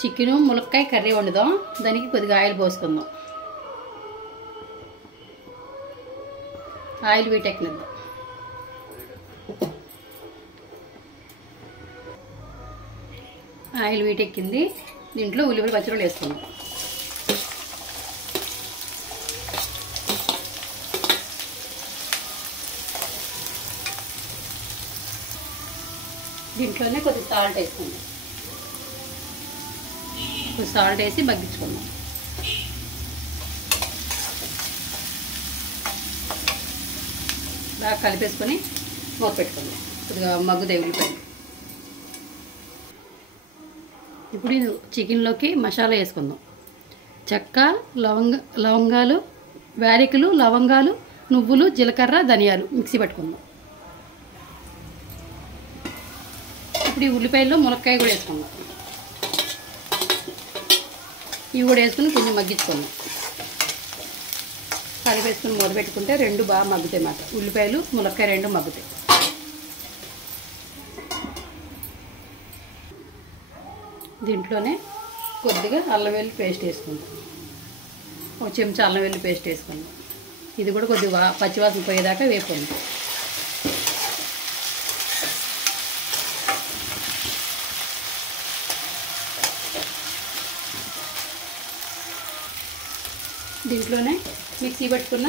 Chicken ములక్కాయ curry వండుదాం. దానికి కొద్దిగా ఆయిల్ పోసుకుందాం. ఆయిల్ వీటెక్కిద్దాం. ఆయిల్ వీటెక్కింది. దీంట్లో ఉల్లిపాయ పచ్చిరొలు వేసుకుందాం. దీంట్లోనే కొద్దిగా సాల్ట్ వేసుకుందాం. కొద్దిగా సాల్ట్ వేసి మగ్గించుకుందాం. బాగా కలిపేసుకొని మూత పెట్టుకుందాం. కొద్దిగా మగ్గుతాయి ఉల్లిపాయలు. ఇప్పుడు ఇది చికెన్లోకి మసాలా వేసుకుందాం. చెక్క, లవంగాలు, యాలకులు, లవంగాలు, నువ్వులు, జీలకర్ర, ధనియాలు మిక్సీ పెట్టుకుందాం. ఇప్పుడు ఈ ఉల్లిపాయల్లో ములక్కాయ కూడా వేసుకుందాం. ఇవి కూడా వేసుకుని కొంచెం మగ్గించుకుందాం. కలిపేసుకుని మూత పెట్టుకుంటే రెండు బాగా మగ్గుతాయి అన్నమాట. ఉల్లిపాయలు ములక్కాయ రెండు మగ్గుతాయి. దీంట్లోనే కొద్దిగా అల్లం వెల్లుల్లి పేస్ట్ వేసుకుందాం. ఒక చెంచా అల్లం వెల్లుల్లి పేస్ట్ వేసుకుందాం. ఇది కూడా కొద్దిగా పచ్చివాసన పోయేదాకా వేపుకుందాం. దీంట్లోనే మిక్సీ పట్టుకున్న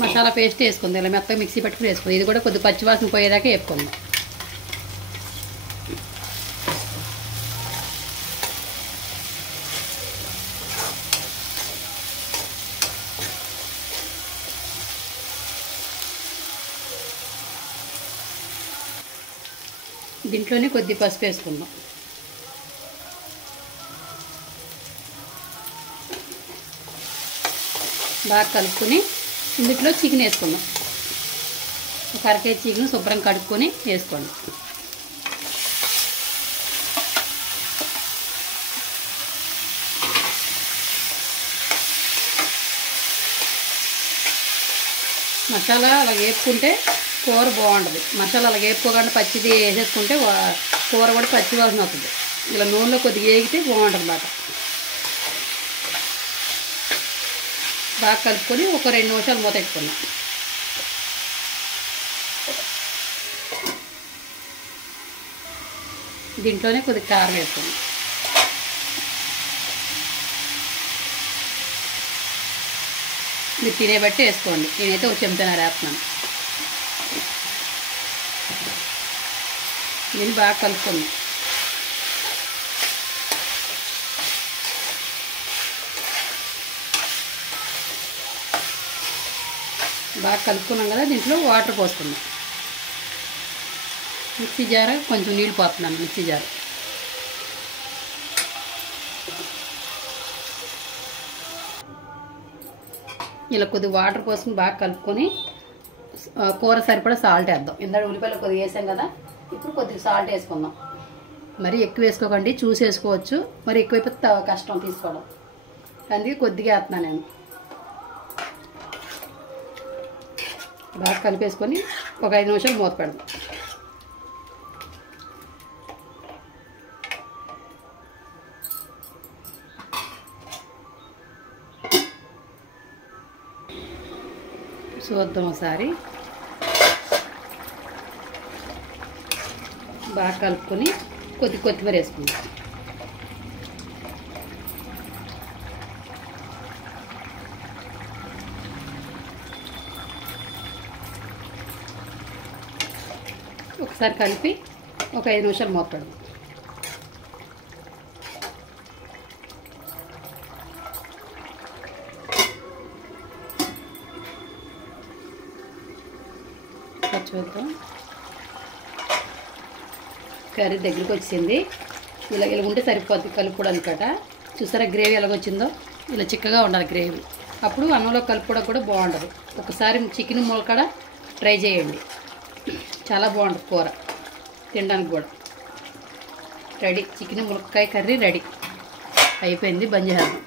మసాలా పేస్ట్ వేసుకుందాం. ఇలా మెత్తగా మిక్సీ పట్టుకుని వేసుకుందాం. ఇది కూడా కొద్దిగా పచ్చివాసన పోయేదాకా వేపుకుందాం. దీంట్లోనే కొద్ది పసుపు వేసుకుందాం. బాగా కలుపుకొని ఇందులో చికెన్ వేసుకుందాం. ఒక అరకేజీ చికెన్ శుభ్రం కడుక్కొని వేసుకోండి. మసాలా అలా వేపుకుంటే కూర బాగుంటుంది. మసాలా అలా వేపుకోకుండా పచ్చిది వేసేసుకుంటే కూర కూడా పచ్చి వాసన అవుతుంది. ఇలా నూనెలో కొద్దిగా వేగితే బాగుంటుంది అన్నమాట. బాగా కలుపుకొని ఒక 2 నిమిషాలు మూత పెట్టుకున్నాం. దీంట్లోనే కొద్దిగా కారం వేసుకున్నాం. మీరు తినే బట్టి వేసుకోండి. నేనైతే ఒక చెంచాన్నర వేస్తున్నాను. దీన్ని బాగా కలుపుకుందాం. బాగా కలుపుకున్నాం కదా. దీంట్లో వాటర్ పోసుకుందాం. మిక్సీ జార కొంచెం నీళ్ళు పోతున్నాను. మిక్సీ జార ఇలా కొద్దిగా వాటర్ పోసుకుని బాగా కలుపుకొని కూర సరిపడా సాల్ట్ వేద్దాం. ఇందాక ఉల్లిపాయలు కొద్దిగా వేసాం కదా. ఇప్పుడు కొద్దిగా సాల్ట్ వేసుకుందాం. మరి ఎక్కువ వేసుకోకండి, చూసి వేసుకోవచ్చు. మరి ఎక్కువైపోతే కష్టం తీసుకోవడం. అందుకే కొద్దిగా వేస్తున్నాను నేను. బాగా కలిపేసుకొని ఒక 5 నిమిషాలు మూత పెడదాం. చూద్దాం ఒకసారి. బాగా కలుపుకొని కొత్తిమీర వేసుకుందాం. ఒకసారి కలిపి ఒక 5 నిమిషాలు మూత పెడదాం. చూద్దాం. కర్రీ దగ్గరికి వచ్చింది. ఇలా ఉంటే సరిపోద్ది కలుపుకోవడానికి అనమాట. చూసారా గ్రేవీ ఎలాగొచ్చిందో? ఇలా చిక్కగా ఉండాలి గ్రేవీ. అప్పుడు అన్నంలో కలుపుకోవడం కూడా బాగుంటుంది. ఒకసారి చికెన్ ములక్కడ ట్రై చేయండి. చాలా బాగుంటుంది కూర తినడానికి కూడా. రెడీ. చికెన్ ములక్కాయ కర్రీ రెడీ అయిపోయింది. బంద్ చేద్దాం.